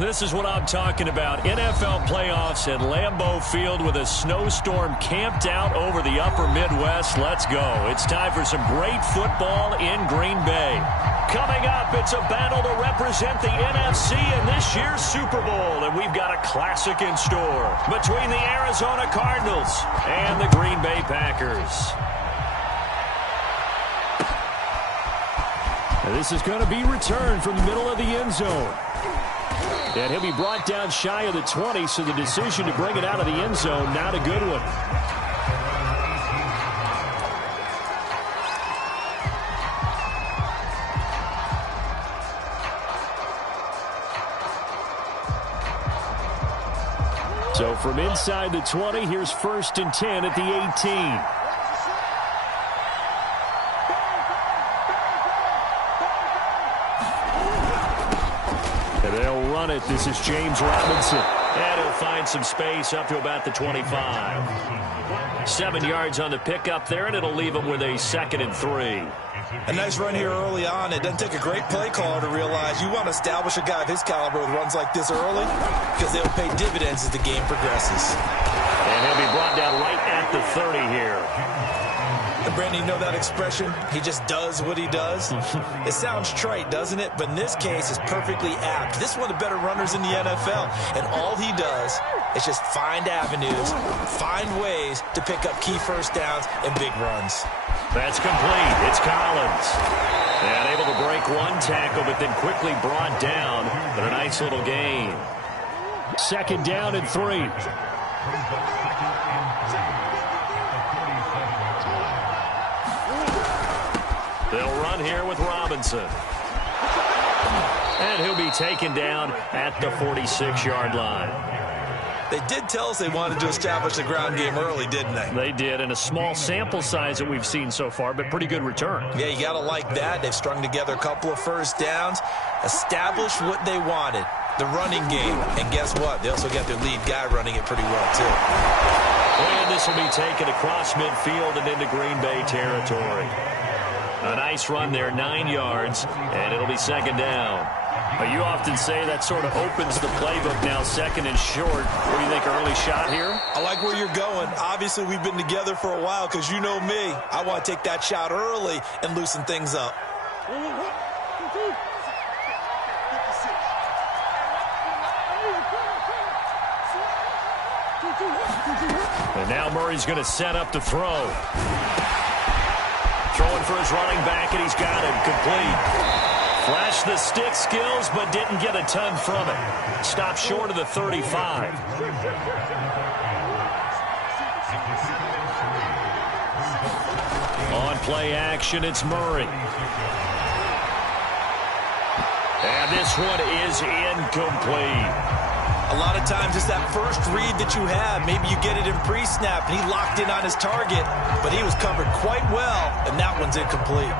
This is what I'm talking about. NFL playoffs at Lambeau Field with a snowstorm camped out over the upper Midwest. Let's go. It's time for some great football in Green Bay. Coming up, it's a battle to represent the NFC in this year's Super Bowl. And we've got a classic in store between the Arizona Cardinals and the Green Bay Packers. And this is going to be returned from the middle of the end zone. And he'll be brought down shy of the 20, so the decision to bring it out of the end zone, not a good one. So from inside the 20, here's 1st and 10 at the 18. It. This is James Robinson. And he'll find some space up to about the 25. 7 yards on the pickup there, and it'll leave him with a 2nd and 3. A nice run here early on. It doesn't take a great play caller to realize you want to establish a guy of his caliber with runs like this early because they'll pay dividends as the game progresses. And he'll be brought down right at the 30 here. And Brandon, you know that expression? He just does what he does. It sounds trite, doesn't it? But in this case, it's perfectly apt. This is one of the better runners in the NFL. And all he does is just find avenues, find ways to pick up key first downs and big runs. That's complete. It's Collins. And able to break one tackle, but then quickly brought down. But a nice little gain. 2nd down and 3. They'll run here with Robinson. And he'll be taken down at the 46-yard line. They did tell us they wanted to establish the ground game early, didn't they? They did, and a small sample size that we've seen so far, but pretty good return. Yeah, you got to like that. They've strung together a couple of first downs, established what they wanted, the running game. And guess what? They also got their lead guy running it pretty well, too. And this will be taken across midfield and into Green Bay territory. A nice run there, 9 yards, and it'll be 2nd down. But you often say that sort of opens the playbook now, 2nd and short. What do you think, early shot here? I like where you're going. Obviously, we've been together for a while because you know me. I want to take that shot early and loosen things up. And now Murray's going to set up to throw. Throwing for his running back, and he's got it complete. Flashed the stick skills, but didn't get a ton from it. Stopped short of the 35. On play action, it's Murray. And this one is incomplete. A lot of times it's that first read that you have. Maybe you get it in pre-snap, and he locked in on his target, but he was covered quite well, and that one's incomplete.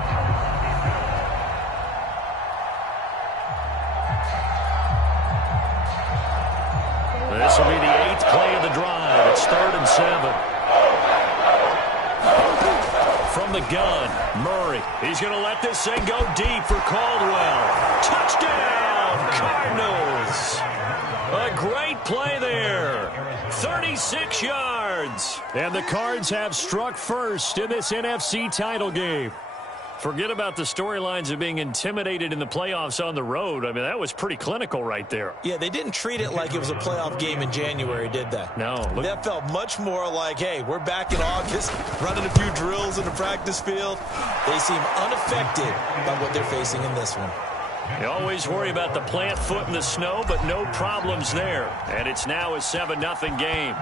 This will be the 8th play of the drive. It's 3rd and 7. From the gun, Murray. He's going to let this thing go deep for Caldwell. Touchdown, Cardinals. A great play there. 36 yards. And the Cards have struck first in this NFC title game. Forget about the storylines of being intimidated in the playoffs on the road. I mean, that was pretty clinical right there. Yeah, they didn't treat it like it was a playoff game in January, did they? No. That felt much more like, hey, we're back in August, running a few drills in the practice field. They seem unaffected by what they're facing in this one. You always worry about the plant foot in the snow, but no problems there. And it's now a 7-0 game.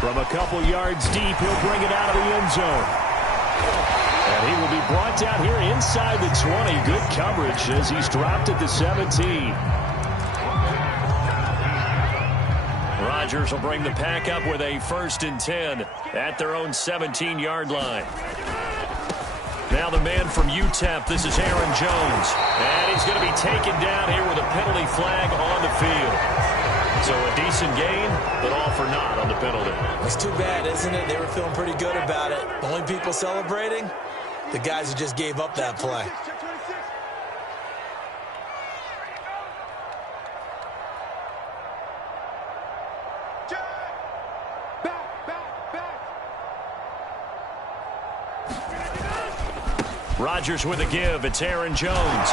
From a couple yards deep, he'll bring it out of the end zone. And he will be brought down here inside the 20. Good coverage as he's dropped at the 17. Rodgers will bring the pack up with a 1st and 10 at their own 17-yard line. Now the man from UTEP, this is Aaron Jones. And he's going to be taken down here with a penalty flag on the field. So a decent gain, but all for naught on the penalty. It's too bad, isn't it? They were feeling pretty good about it. The only people celebrating, the guys who just gave up that play. Rodgers with a give. It's Aaron Jones. And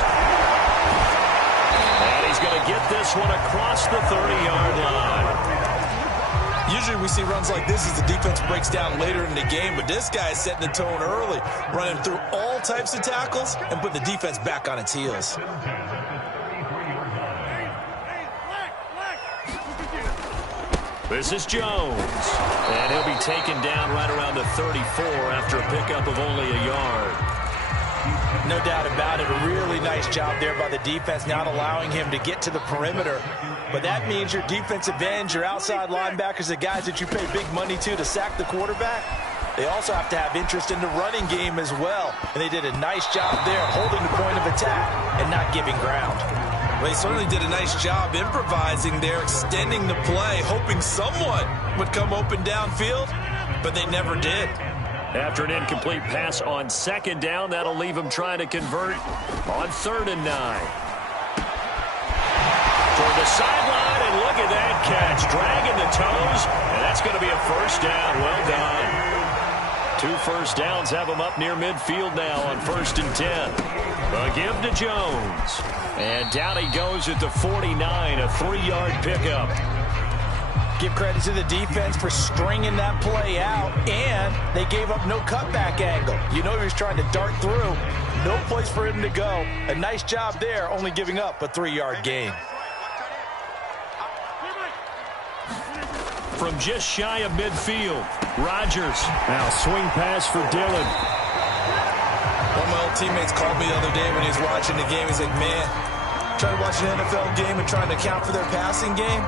he's going to get this one across the 30-yard line. Usually we see runs like this as the defense breaks down later in the game, but this guy is setting the tone early, running through all types of tackles and putting the defense back on its heels. This is Jones. And he'll be taken down right around the 34 after a pickup of only a yard. No doubt about it. A really nice job there by the defense, not allowing him to get to the perimeter. But that means your defensive ends, your outside linebackers, the guys that you pay big money to sack the quarterback, they also have to have interest in the running game as well. And they did a nice job there holding the point of attack and not giving ground. Well, they certainly did a nice job improvising there, extending the play, hoping someone would come open downfield, but they never did. After an incomplete pass on second down, that'll leave him trying to convert on 3rd and 9. Toward the sideline, and look at that catch. Dragging the toes, and that's going to be a first down. Well done. 2 first downs have him up near midfield now on 1st and 10. A give to Jones. And down he goes at the 49, a 3-yard pickup. Give credit to the defense for stringing that play out, and they gave up no cutback angle. You know he was trying to dart through. No place for him to go. A nice job there, only giving up a 3-yard gain. From just shy of midfield, Rodgers. Now swing pass for Dillon. One of my old teammates called me the other day when he was watching the game. He's like, man, trying to watch an NFL game and trying to account for their passing game,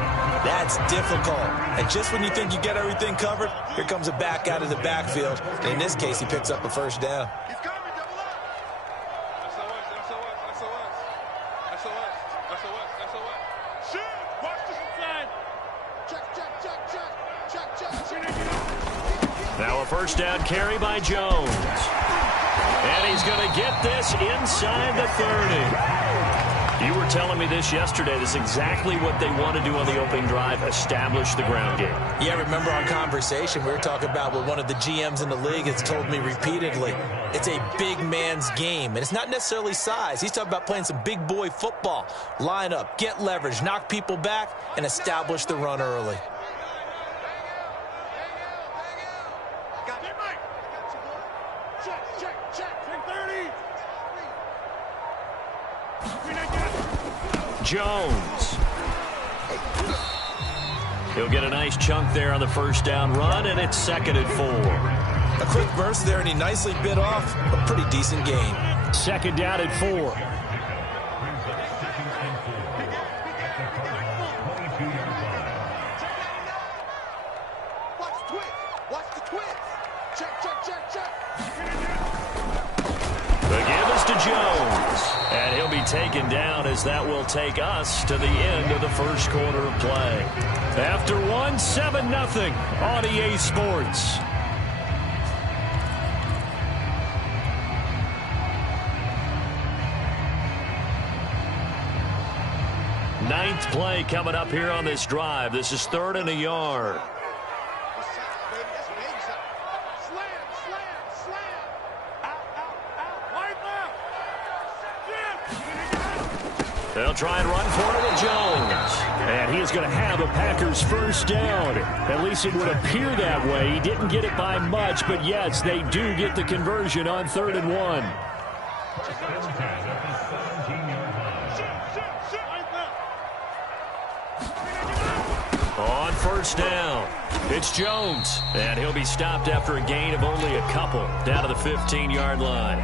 that's difficult. And just when you think you get everything covered, here comes a back out of the backfield. And in this case, he picks up a first down. Now a first down carry by Jones. And he's going to get this inside the 30. You were telling me this yesterday. This is exactly what they want to do on the opening drive, establish the ground game. Yeah, remember our conversation, we were talking about what one of the GMs in the league has told me repeatedly. It's a big man's game, and it's not necessarily size. He's talking about playing some big boy football. Line up, get leverage, knock people back, and establish the run early. Jones. He'll get a nice chunk there on the first down run, and it's 2nd and 4. A quick burst there, and he nicely bit off a pretty decent gain. 2nd down and 4. Watch the twist. Check. The give is to Jones. And he'll be taken down as that will take us to the end of the first quarter of play. After 7-0 on EA Sports. Ninth play coming up here on this drive. This is 3rd and a yard. They'll try and run for it with Jones. And he is going to have a Packers first down. At least it would appear that way. He didn't get it by much, but yes, they do get the conversion on 3rd and 1. On first down, it's Jones. And he'll be stopped after a gain of only a couple down to the 15-yard line.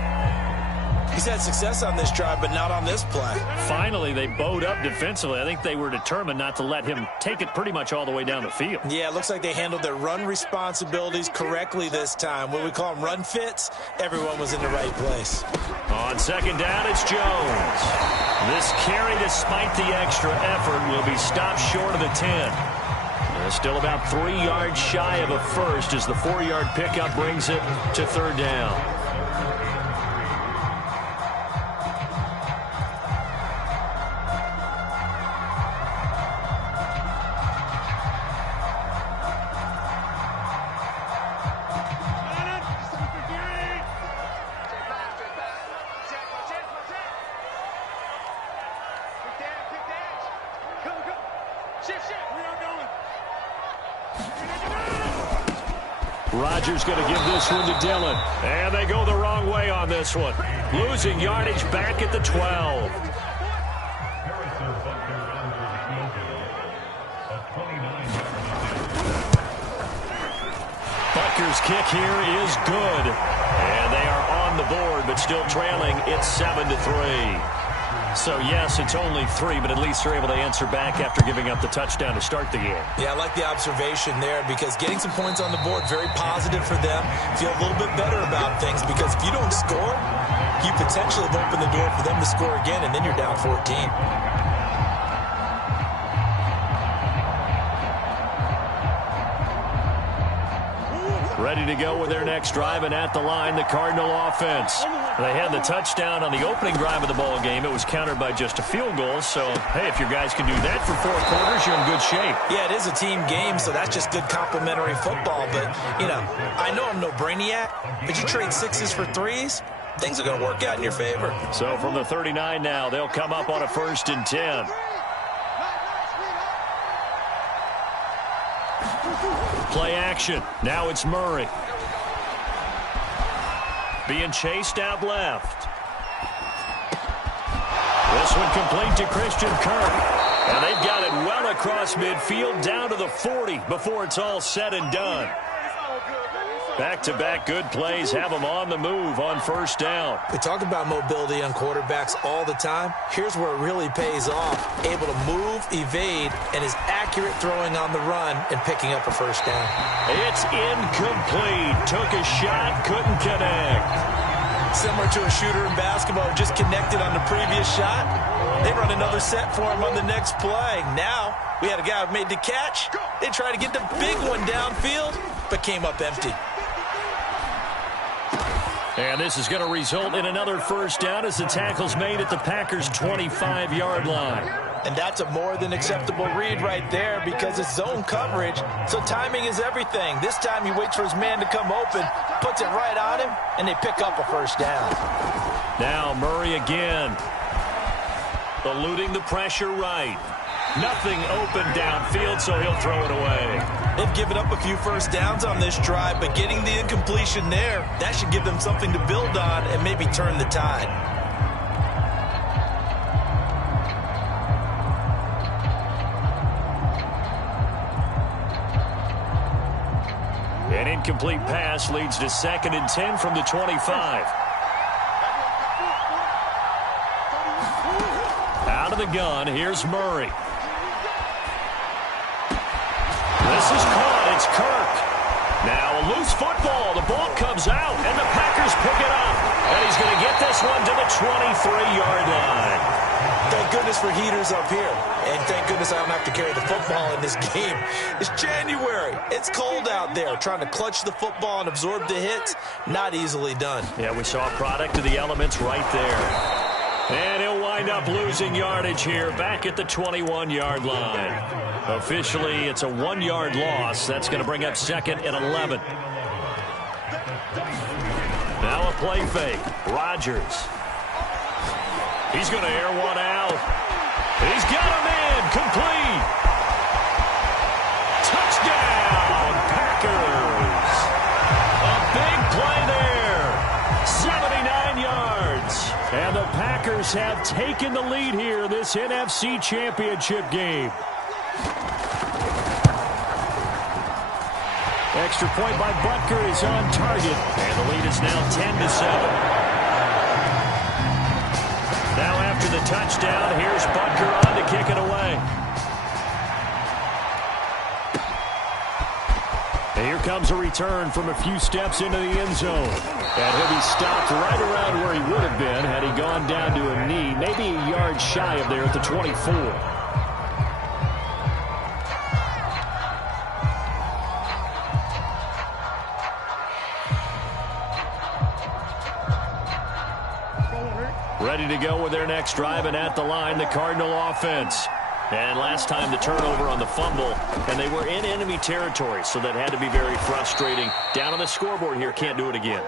He's had success on this drive, but not on this play. Finally, they bowed up defensively. I think they were determined not to let him take it pretty much all the way down the field. Yeah, it looks like they handled their run responsibilities correctly this time. What we call them run fits, everyone was in the right place. On 2nd down, it's Jones. This carry, despite the extra effort, will be stopped short of the 10. Still about 3 yards shy of a first as the 4-yard pickup brings it to 3rd down. Rodgers going to give this one to Dillon. And they go the wrong way on this one. Losing yardage back at the 12. Butker's kick here is good. And they are on the board, but still trailing. It's 7-3. So, yes, it's only 3, but at least they're able to answer back after giving up the touchdown to start the game. Yeah, I like the observation there because getting some points on the board, very positive for them. Feel a little bit better about things because if you don't score, you potentially have opened the door for them to score again, and then you're down 14. Ready to go with their next drive, and at the line, the Cardinal offense. They had the touchdown on the opening drive of the ball game. It was countered by just a field goal. So, hey, if your guys can do that for 4 quarters, you're in good shape. Yeah, it is a team game, so that's just good complementary football. But, you know, I know I'm no brainiac, but you trade 6s for 3s, things are going to work out in your favor. So from the 39 now, they'll come up on a 1st and 10. Play action. Now it's Murray. Being chased out left. This one complete to Christian Kirk. And they've got it well across midfield down to the 40 before it's all said and done. Back-to-back good plays have them on the move on 1st down. We talk about mobility on quarterbacks all the time. Here's where it really pays off. Able to move, evade, and is accurate throwing on the run and picking up a 1st down. It's incomplete. Took a shot, couldn't connect. Similar to a shooter in basketball who just connected on the previous shot. They run another set for him on the next play. Now, we had a guy who made the catch. They tried to get the big one downfield, but came up empty. And this is going to result in another 1st down as the tackle's made at the Packers' 25-yard line. And that's a more than acceptable read right there because it's zone coverage, so timing is everything. This time he waits for his man to come open, puts it right on him, and they pick up a 1st down. Now Murray again. Eluding the pressure right. Nothing open downfield, so he'll throw it away. They've given up a few 1st downs on this drive, but getting the incompletion there, that should give them something to build on and maybe turn the tide. An incomplete pass leads to 2nd and 10 from the 25. Out of the gun, here's Murray. This is caught. It's Kirk. Now a loose football. The ball comes out, and the Packers pick it up. And he's going to get this one to the 23-yard line. Thank goodness for heaters up here. And thank goodness I don't have to carry the football in this game. It's January. It's cold out there. Trying to clutch the football and absorb the hits, not easily done. Yeah, we saw a product of the elements right there. And he'll wind up losing yardage here back at the 21-yard line. Officially, it's a 1-yard loss. That's going to bring up 2nd and 11. Now a play fake. Rodgers. He's going to air one out. He's got him in. Complete. Touchdown, Packers. A big play there. 79 yards. And the Packers have taken the lead here in this NFC Championship game. Extra point by Butker is on target. And the lead is now 10-7. Now after the touchdown, here's Butker on to kick it away. And here comes a return from a few steps into the end zone. And he'll be stopped right around where he would have been had he gone down to a knee, maybe a yard shy of there at the 24. Ready to go with their next drive, and at the line, the Cardinal offense. And last time the turnover on the fumble, and they were in enemy territory, so that had to be very frustrating. Down on the scoreboard here, can't do it again.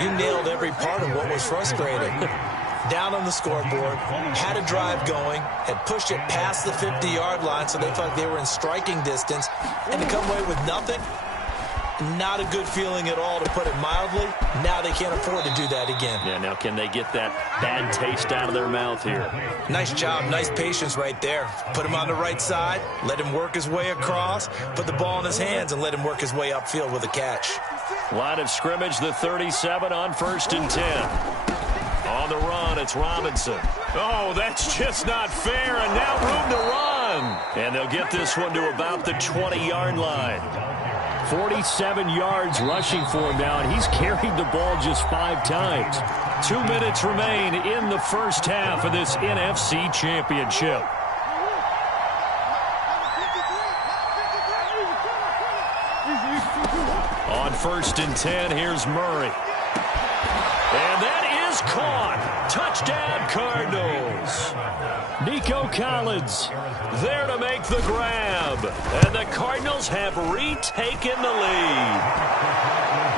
You nailed every part of what was frustrating. Down on the scoreboard, had a drive going, had pushed it past the 50-yard line, so they felt like they were in striking distance, and to come away with nothing, Not a good feeling at all, to put it mildly. Now they can't afford to do that again. Yeah, now can they get that bad taste out of their mouth here? Nice job, nice patience right there. Put him on the right side, let him work his way across, put the ball in his hands, and let him work his way upfield with a catch. Line of scrimmage, the 37 on 1st and 10. On the run, it's Robinson. Oh, that's just not fair, and now room to run. And they'll get this one to about the 20-yard line. 47 yards rushing for him now, and he's carried the ball just 5 times. 2 minutes remain in the first half of this NFC Championship. On 1st and 10, here's Murray. And that is caught. Touchdown, Cardinals. Nico Collins there to make the grab. And the Cardinals have retaken the lead.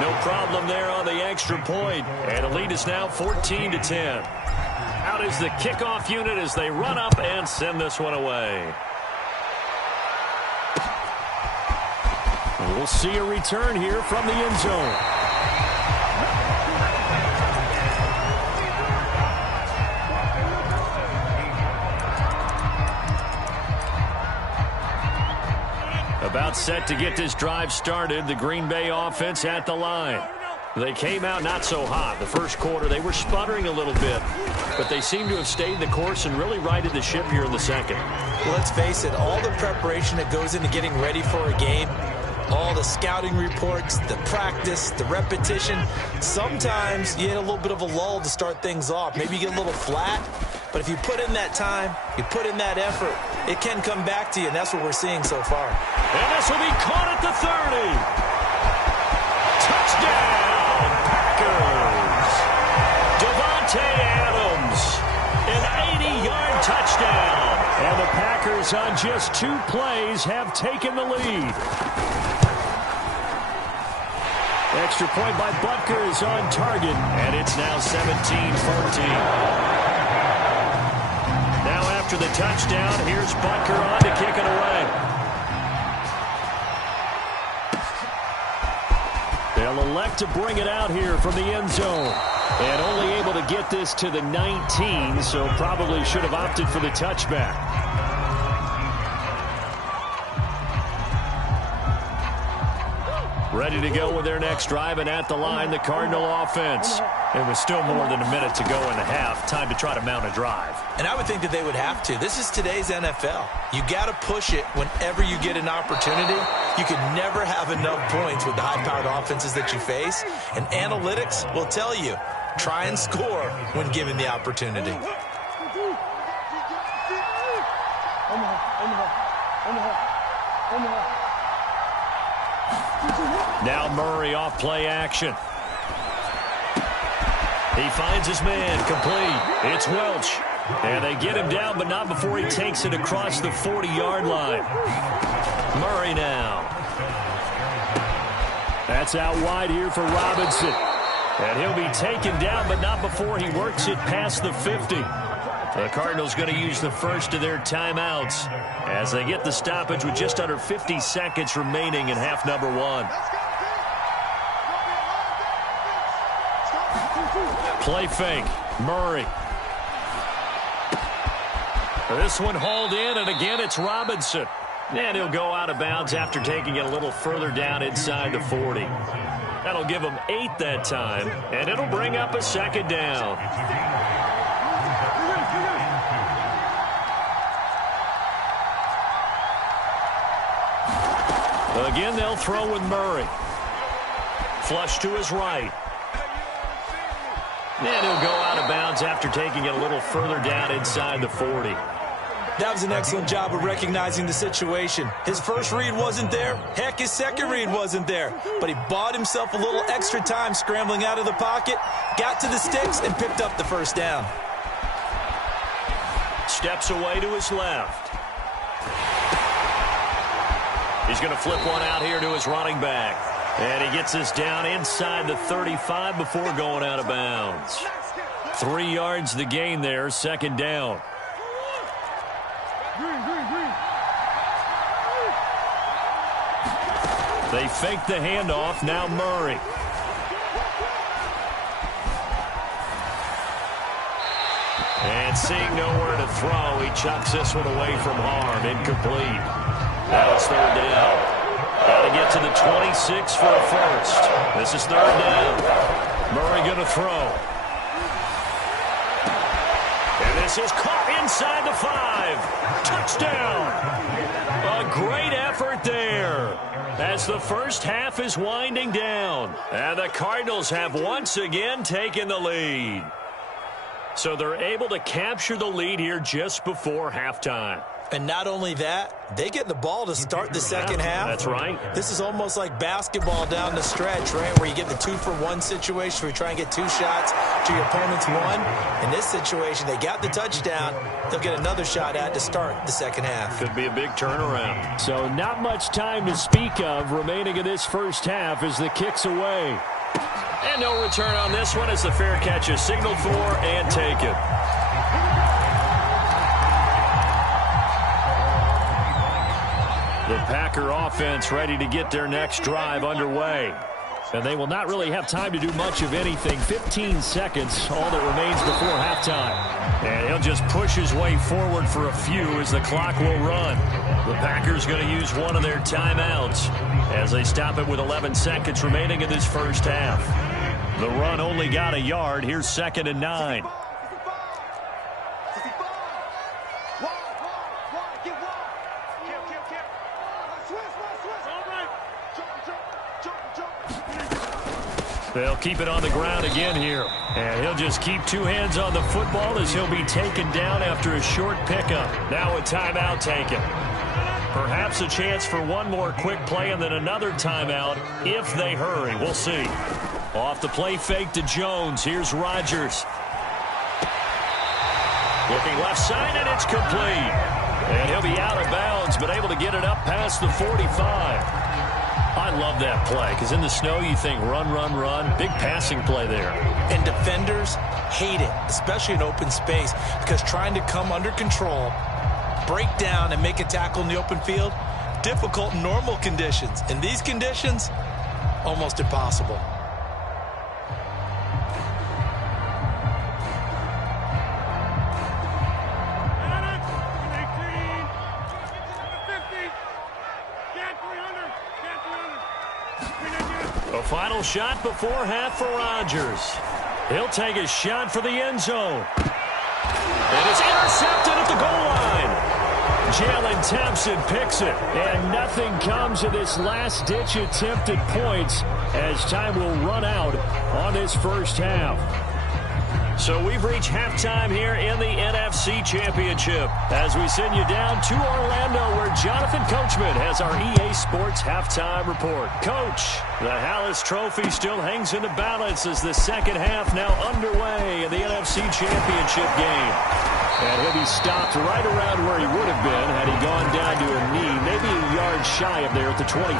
No problem there on the extra point. And the lead is now 14-10. Out is the kickoff unit as they run up and send this one away. We'll see a return here from the end zone. About set to get this drive started, the Green Bay offense at the line. They came out not so hot. The first quarter, they were sputtering a little bit, but they seem to have stayed the course and really righted the ship here in the second. Well, let's face it, all the preparation that goes into getting ready for a game, all the scouting reports, the practice, the repetition, sometimes you get a little bit of a lull to start things off. Maybe you get a little flat, but if you put in that time, you put in that effort, it can come back to you, and that's what we're seeing so far. And this will be caught at the 30. Touchdown, Packers. Devontae Adams, an 80-yard touchdown. And the Packers on just 2 plays have taken the lead. Extra point by Butker is on target, and it's now 17-14. Now after the touchdown, here's Butker on to kick it away. They'll elect to bring it out here from the end zone. And only able to get this to the 19, so probably should have opted for the touchback. Ready to go with their next drive, and at the line, the Cardinal offense. It was still more than a minute to go in the half. Time to try to mount a drive. And I would think that they would have to. This is today's NFL. You got to push it whenever you get an opportunity. You can never have enough points with the high-powered offenses that you face. And analytics will tell you, try and score when given the opportunity. Now Murray off play action. He finds his man complete. It's Welch. And they get him down, but not before he takes it across the 40-yard line. Murray now. That's out wide here for Robinson. And he'll be taken down, but not before he works it past the 50. The Cardinals going to use the first of their timeouts as they get the stoppage with just under 50 seconds remaining in half number 1. Play fake. Murray. This one hauled in, and again it's Robinson. And he'll go out of bounds after taking it a little further down inside the 40. That'll give him 8 that time, and it'll bring up a second down. Again, they'll throw with Murray. Flush to his right. And he'll go out of bounds after taking it a little further down inside the 40. That was an excellent job of recognizing the situation. His first read wasn't there. Heck, his second read wasn't there. But he bought himself a little extra time scrambling out of the pocket, got to the sticks, and picked up the first down. Steps away to his left. He's going to flip one out here to his running back. And he gets this down inside the 35 before going out of bounds. 3 yards the gain there, second down. They fake the handoff. Now Murray. And seeing nowhere to throw, he chucks this one away from harm. Incomplete. Now it's third down. Got to get to the 26 for a first. This is third down. Murray going to throw. And this is caught inside the 5. Touchdown. A great effort there as the first half is winding down. And the Cardinals have once again taken the lead. So they're able to capture the lead here just before halftime. And not only that, they get the ball to start the second half. That's right. This is almost like basketball down the stretch, right, where you get the 2-for-1 situation where you try and get 2 shots to your opponent's 1. In this situation, they got the touchdown. They'll get another shot at to start the second half. Could be a big turnaround. So not much time to speak of remaining in this first half as the kick's away. And no return on this one as the fair catch is signaled for and taken. The Packer offense ready to get their next drive underway. And they will not really have time to do much of anything. 15 seconds, all that remains before halftime. And he'll just push his way forward for a few as the clock will run. The Packers going to use one of their timeouts as they stop it with 11 seconds remaining in this first half. The run only got a yard. Here's 2nd and 9. They'll keep it on the ground again here. And he'll just keep 2 hands on the football as he'll be taken down after a short pickup. Now a timeout taken. Perhaps a chance for one more quick play and then another timeout if they hurry. We'll see. Off the play fake to Jones. Here's Rodgers. Looking left side, and it's complete. And he'll be out of bounds, but able to get it up past the 45. I love that play because in the snow you think run, run, run. Big passing play there. And defenders hate it, especially in open space, because trying to come under control, break down, and make a tackle in the open field, difficult in normal conditions. In these conditions, almost impossible. A final shot before half for Rodgers. He'll take a shot for the end zone. And it's intercepted at the goal line. Jalen Thompson picks it. And nothing comes of this last-ditch attempt at points as time will run out on this first half. So we've reached halftime here in the NFC Championship as we send you down to Orlando where Jonathan Coachman has our EA Sports Halftime Report. Coach, the Hallis Trophy still hangs in the balance as the second half now underway in the NFC Championship game. And he'll be stopped right around where he would have been had he gone down to a knee, maybe a yard shy of there at the 24.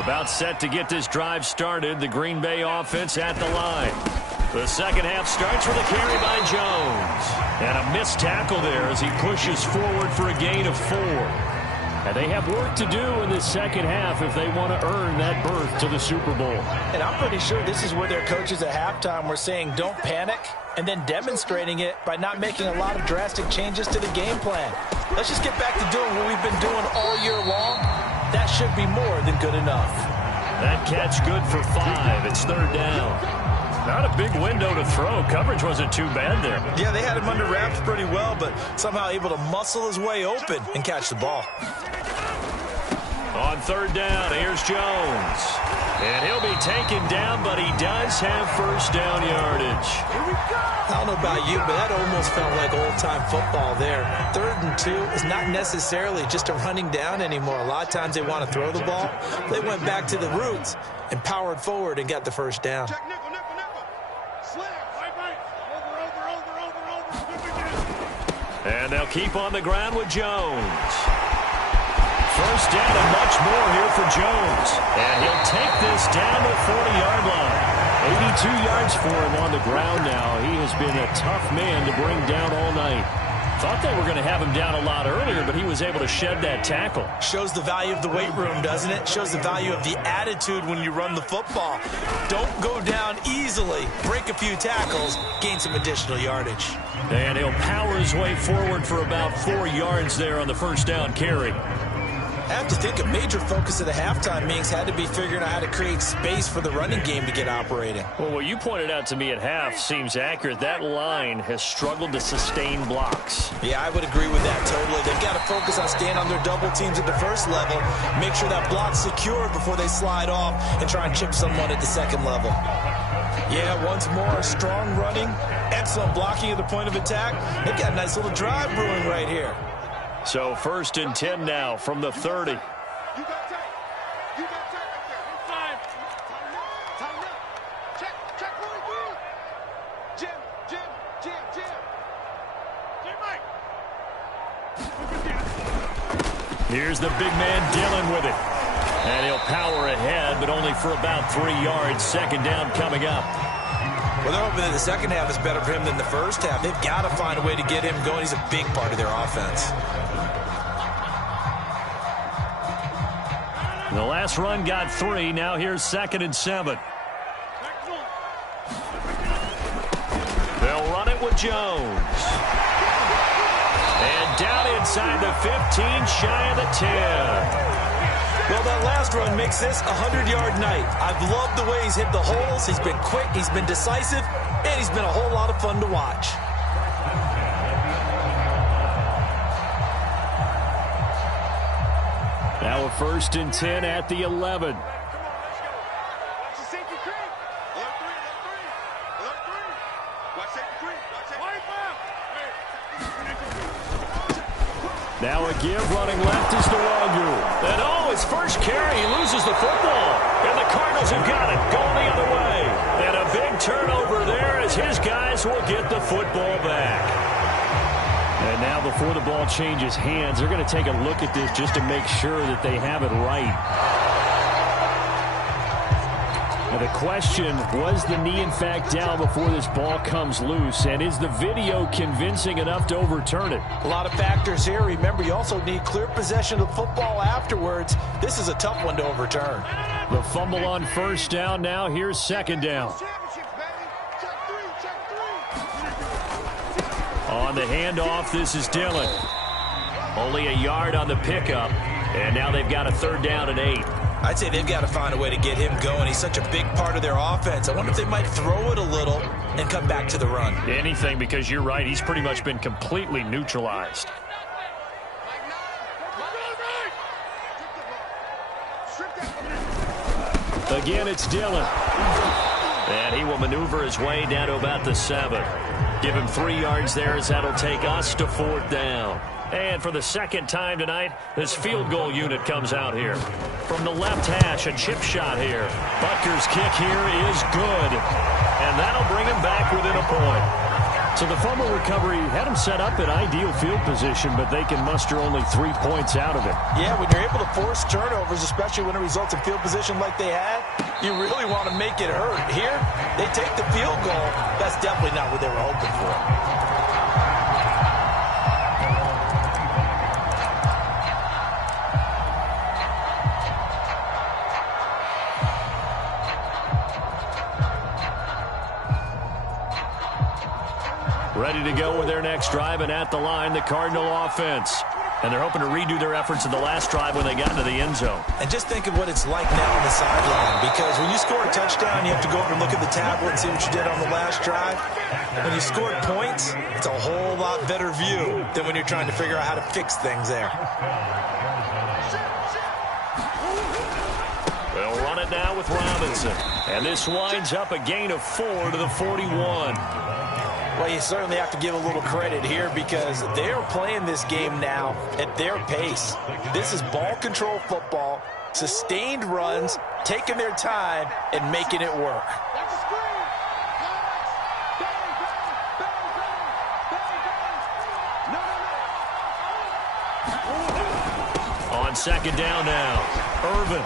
About set to get this drive started, the Green Bay offense at the line. The second half starts with a carry by Jones. And a missed tackle there as he pushes forward for a gain of 4. And they have work to do in the second half if they want to earn that berth to the Super Bowl. And I'm pretty sure this is where their coaches at halftime were saying don't panic, and then demonstrating it by not making a lot of drastic changes to the game plan. Let's just get back to doing what we've been doing all year long. That should be more than good enough. That catch good for 5. It's third down. Not a big window to throw. Coverage wasn't too bad there. Yeah, they had him under wraps pretty well, but somehow able to muscle his way open and catch the ball. On third down, here's Jones. And he'll be taken down, but he does have first down yardage. I don't know about you, but that almost felt like old-time football there. 3rd and 2 is not necessarily just a running down anymore. A lot of times they want to throw the ball. They went back to the roots and powered forward and got the first down. And they'll keep on the ground with Jones. First down and much more here for Jones. And he'll take this down to the 40-yard line. 82 yards for him on the ground now. He has been a tough man to bring down all night. Thought they were going to have him down a lot earlier, but he was able to shed that tackle. Shows the value of the weight room, doesn't it? Shows the value of the attitude when you run the football. Don't go down easily. Break a few tackles, gain some additional yardage. And he'll power his way forward for about 4 yards there on the first down carry. I have to think a major focus of the halftime meetings had to be figuring out how to create space for the running game to get operating. Well, what you pointed out to me at half seems accurate. That line has struggled to sustain blocks. Yeah, I would agree with that totally. They've got to focus on staying on their double teams at the first level, make sure that block's secure before they slide off and try and chip someone at the second level. Yeah, once more, strong running, excellent blocking at the point of attack. They've got a nice little drive brewing right here. So 1st and 10 now from the 30. You got tight. You got tight right there. Five. Tighten up. Check really good. Jim. Mike. Here's the big man Dillon with it. And he'll power ahead, but only for about 3 yards. Second down coming up. Well, they're hoping that the second half is better for him than the first half. They've got to find a way to get him going. He's a big part of their offense. The last run got 3. Now here's 2nd and 7. They'll run it with Jones. And down inside the 15, shy of the 10. Well, that last run makes this a 100-yard night. I've loved the way he's hit the holes. He's been quick, he's been decisive, and he's been a whole lot of fun to watch. Now a 1st and 10 at the 11. Now a give running left is Nwogu. And his first carry, he loses the football. And the Cardinals have got it, going the other way. And a big turnover there as his guys will get the football back. And now before the ball changes hands, they're going to take a look at this just to make sure that they have it right. Now the question, was the knee in fact down before this ball comes loose? And is the video convincing enough to overturn it? A lot of factors here. Remember, you also need clear possession of the football afterwards. This is a tough one to overturn. The fumble on first down. Now here's 2nd down. On the handoff, this is Dillon. Only a yard on the pickup. And now they've got a 3rd down and 8. I'd say they've got to find a way to get him going. He's such a big part of their offense. I wonder if they might throw it a little and come back to the run. Anything, because you're right. He's pretty much been completely neutralized. Again, it's Dillon. And he will maneuver his way down to about the 7. Give him 3 yards there as that'll take us to 4th down. And for the 2nd time tonight, this field goal unit comes out here. From the left hash, a chip shot here. Butker's kick here is good. And that'll bring him back within a point. So the fumble recovery had him set up in ideal field position, but they can muster only 3 points out of it. Yeah, when you're able to force turnovers, especially when it results in field position like they had, you really want to make it hurt. Here, they take the field goal. That's definitely not what they were hoping for. Ready to go with their next drive, and at the line, the Cardinal offense. And they're hoping to redo their efforts in the last drive when they got into the end zone. And just think of what it's like now on the sideline, because when you score a touchdown, you have to go over and look at the tablet and see what you did on the last drive. When you scored points, it's a whole lot better view than when you're trying to figure out how to fix things there. They'll run it now with Robinson. And this winds up a gain of 4 to the 41. Well, you certainly have to give a little credit here because they're playing this game now at their pace. This is ball control football, sustained runs, taking their time, and making it work. On 2nd down now, Irvin.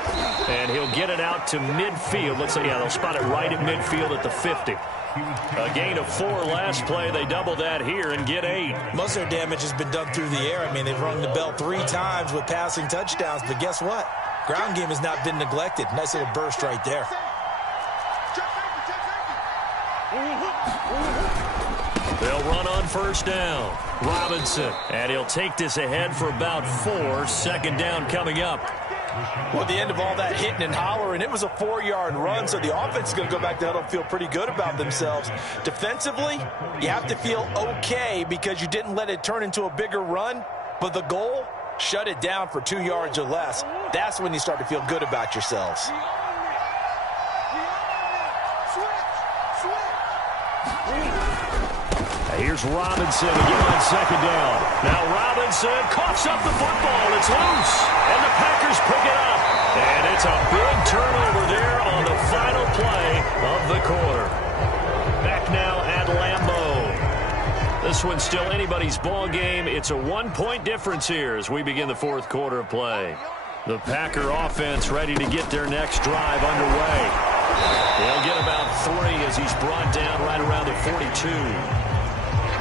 And he'll get it out to midfield. Looks like, yeah, they'll spot it right at midfield at the 50. A gain of 4 last play. They double that here and get 8. Most of their damage has been done through the air. I mean, they've rung the bell 3 times with passing touchdowns, but guess what? Ground game has not been neglected. Nice little burst right there. They'll run on first down. Robinson, and he'll take this ahead for about 4. Second down coming up. Well, at the end of all that hitting and hollering, it was a 4-yard run, so the offense is going to go back to huddle and feel pretty good about themselves. Defensively, you have to feel okay because you didn't let it turn into a bigger run, but the goal, shut it down for 2 yards or less. That's when you start to feel good about yourselves. Here's Robinson again on second down. Now Robinson coughs up the football. It's loose, and the Packers pick it up. And it's a big turnover there on the final play of the quarter. Back now at Lambeau. This one's still anybody's ball game. It's a 1-point difference here as we begin the fourth quarter of play. The Packer offense ready to get their next drive underway. They'll get about 3 as he's brought down right around the 42.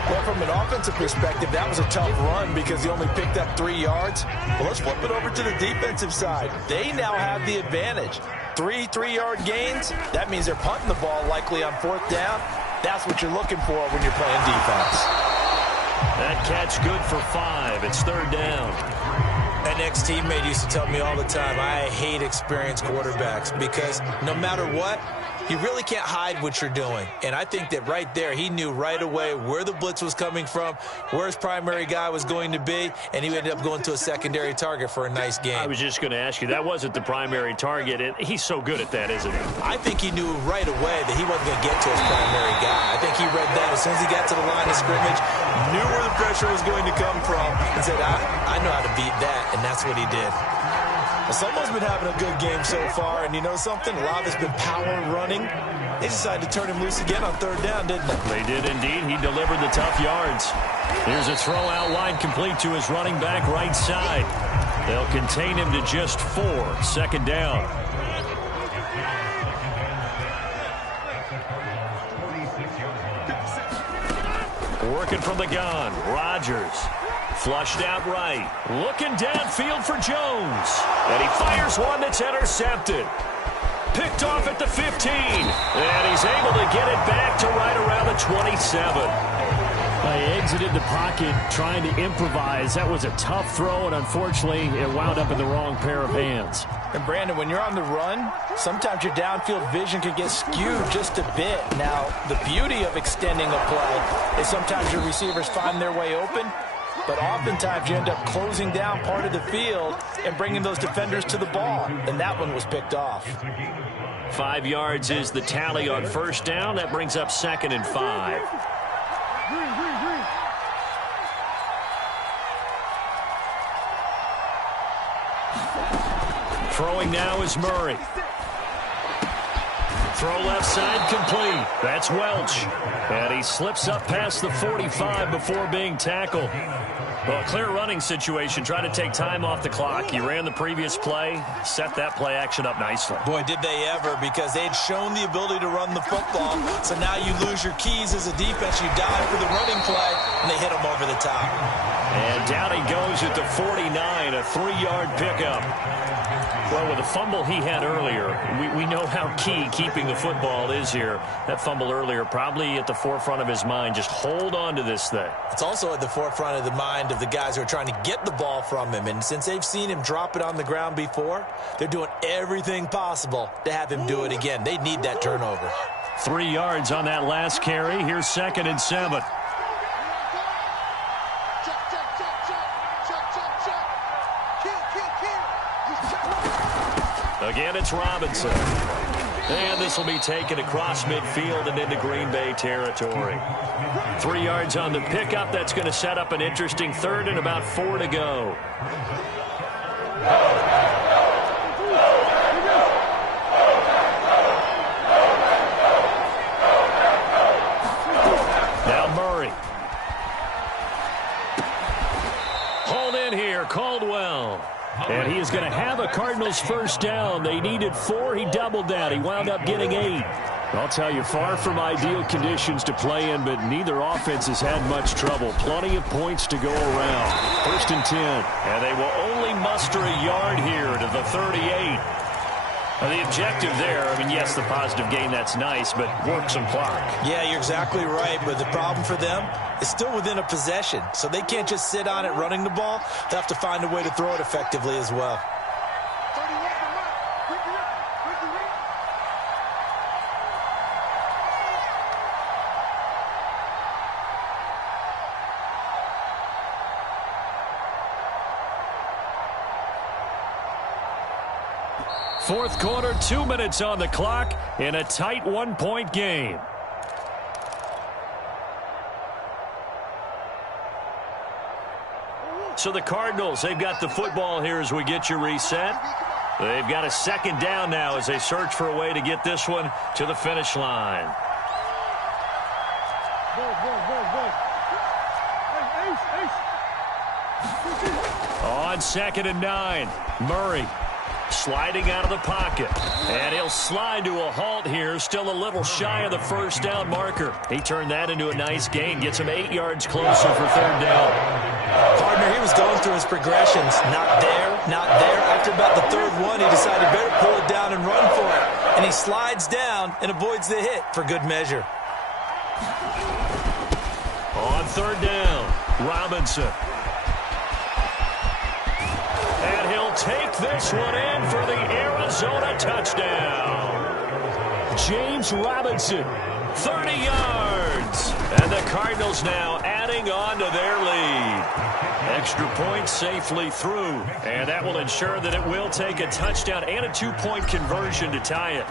Well, from an offensive perspective, that was a tough run because he only picked up 3 yards. But let's flip it over to the defensive side. They now have the advantage. 3 3-yard gains, that means they're punting the ball likely on 4th down. That's what you're looking for when you're playing defense. That catch good for 5. It's 3rd down. An ex-teammate used to tell me all the time, I hate experienced quarterbacks because no matter what, you really can't hide what you're doing. And I think that right there, he knew right away where the blitz was coming from, where his primary guy was going to be, and he ended up going to a secondary target for a nice game. I was just going to ask you, that wasn't the primary target. He's so good at that, isn't he? I think he knew right away that he wasn't going to get to his primary guy. I think he read that as soon as he got to the line of scrimmage, knew where the pressure was going to come from, and said, I know how to beat that, and that's what he did. Well, someone's been having a good game so far, and you know something? A lot of it's been power running. They decided to turn him loose again on 3rd down, didn't they? They did indeed. He delivered the tough yards. Here's a throw out wide complete to his running back right side. They'll contain him to just 4. 2nd down. Working from the gun. Rodgers. Flushed out right. Looking downfield for Jones. And he fires one that's intercepted. Picked off at the 15. And he's able to get it back to right around the 27. He exited the pocket trying to improvise. That was a tough throw, and unfortunately, it wound up in the wrong pair of hands. And, Brandon, when you're on the run, sometimes your downfield vision can get skewed just a bit. Now, the beauty of extending a play is sometimes your receivers find their way open, but oftentimes you end up closing down part of the field and bringing those defenders to the ball, and that one was picked off. 5 yards is the tally on 1st down. That brings up 2nd and 5. Throwing now is Murray. Throw left side complete. That's Welch. And he slips up past the 45 before being tackled. Well, clear running situation. Try to take time off the clock. You ran the previous play, set that play action up nicely. Boy, did they ever, because they'd shown the ability to run the football. So now you lose your keys as a defense. You dive for the running play, and they hit them over the top. And down he goes at the 49, a 3-yard pickup. Well, with the fumble he had earlier, we know how key keeping the football is here. That fumble earlier probably at the forefront of his mind. Just hold on to this thing. It's also at the forefront of the mind of the guys who are trying to get the ball from him. And since they've seen him drop it on the ground before, they're doing everything possible to have him do it again. They need that turnover. 3 yards on that last carry. Here's 2nd and 7. Again, it's Robinson. And this will be taken across midfield and into Green Bay territory. 3 yards on the pickup. That's going to set up an interesting 3rd and about 4 to go. Now Murray. Hauled in here, Caldwell. And he is going to have a Cardinals 1st down. They needed 4. He doubled that. He wound up getting 8. I'll tell you, far from ideal conditions to play in, but neither offense has had much trouble. Plenty of points to go around. 1st and 10. And they will only muster a yard here to the 38. The objective there, I mean, yes, the positive gain, that's nice, but work some clock. Yeah, you're exactly right, but the problem for them is still within a possession, so they can't just sit on it running the ball. They have to find a way to throw it effectively as well. Fourth quarter, 2 minutes on the clock in a tight 1-point game. So the Cardinals, they've got the football here as we get you reset. They've got a 2nd down now as they search for a way to get this one to the finish line. On 2nd and 9, Murray sliding out of the pocket. And he'll slide to a halt here. Still a little shy of the 1st down marker. He turned that into a nice gain. Gets him 8 yards closer for 3rd down. Partner, he was going through his progressions. Not there, not there. After about the 3rd one, he decided better pull it down and run for it. And he slides down and avoids the hit for good measure. On 3rd down, Robinson. And he'll take this one in for the Arizona touchdown. James Robinson, 30 yards. And the Cardinals now adding on to their lead. Extra point safely through. And that will ensure that it will take a touchdown and a 2-point conversion to tie it.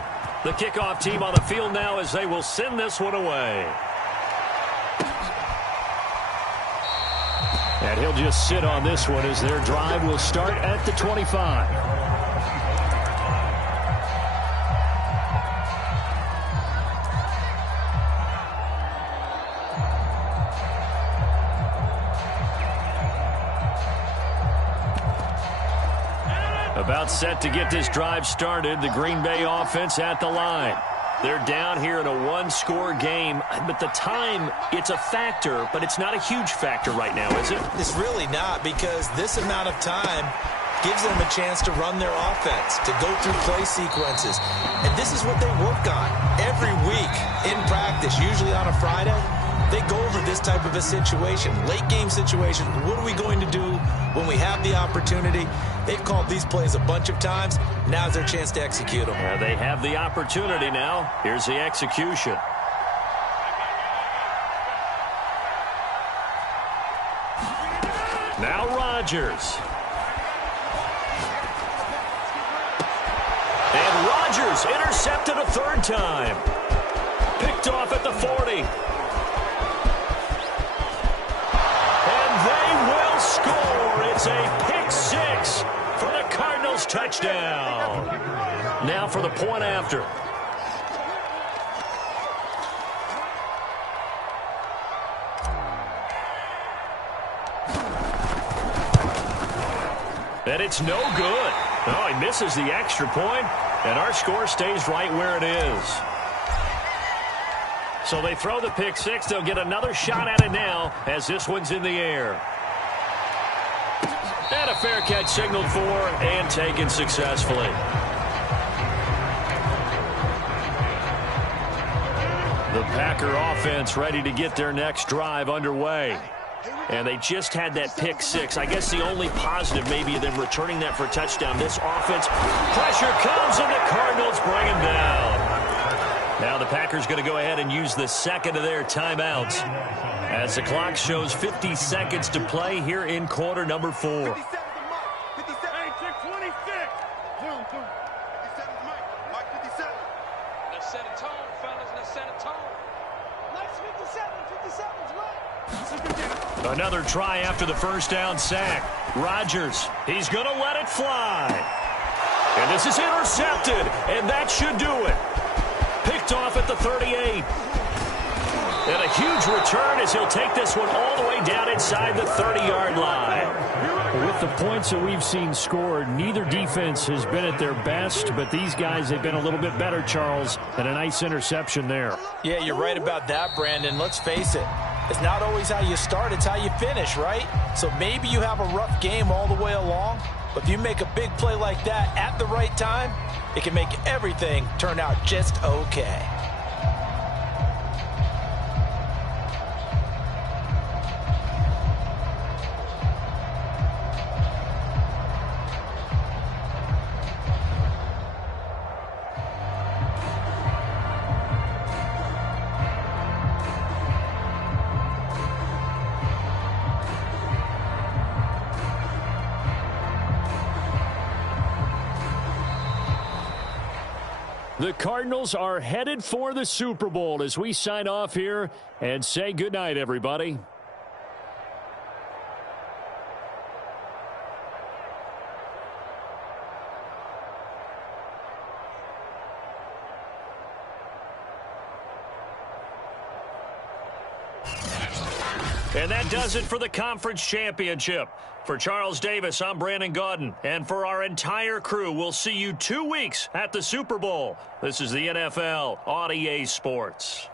The kickoff team on the field now as they will send this one away. And he'll just sit on this one as their drive will start at the 25. About set to get this drive started. The Green Bay offense at the line. They're down here in a 1-score game, but the time, it's a factor, but it's not a huge factor right now, is it? It's really not, because this amount of time gives them a chance to run their offense, to go through play sequences. And this is what they work on every week in practice, usually on a Friday. They go over this type of a situation, late game situation. What are we going to do when we have the opportunity? They've called these plays a bunch of times. Now's their chance to execute them. They have the opportunity now. Here's the execution. Now Rodgers. And Rodgers intercepted a 3rd time. Picked off at the 40. Score. It's a pick 6 for the Cardinals touchdown. Now for the point after. And it's no good. Oh, he misses the extra point, and our score stays right where it is. So they throw the pick 6. They'll get another shot at it now as this one's in the air. And a fair catch signaled for and taken successfully. The Packer offense ready to get their next drive underway. And they just had that pick 6. I guess the only positive maybe of them returning that for a touchdown. This offense, pressure comes and the Cardinals bring him down. Now the Packers going to go ahead and use the 2nd of their timeouts as the clock shows 50 seconds to play here in quarter number 4. Another try after the 1st down sack. Rodgers, he's going to let it fly. And this is intercepted, and that should do it. Picked off at the 38. And a huge return as he'll take this one all the way down inside the 30-yard line. With the points that we've seen scored, neither defense has been at their best, but these guys have been a little bit better, Charles, and a nice interception there. Yeah, you're right about that, Brandon. Let's face it. It's not always how you start, it's how you finish, right? So maybe you have a rough game all the way along, but if you make a big play like that at the right time, it can make everything turn out just okay. The Cardinals are headed for the Super Bowl as we sign off here and say goodnight, everybody. And that does it for the conference championship. For Charles Davis, I'm Brandon Gaudin. And for our entire crew, we'll see you 2 weeks at the Super Bowl. This is the NFL on EA Sports.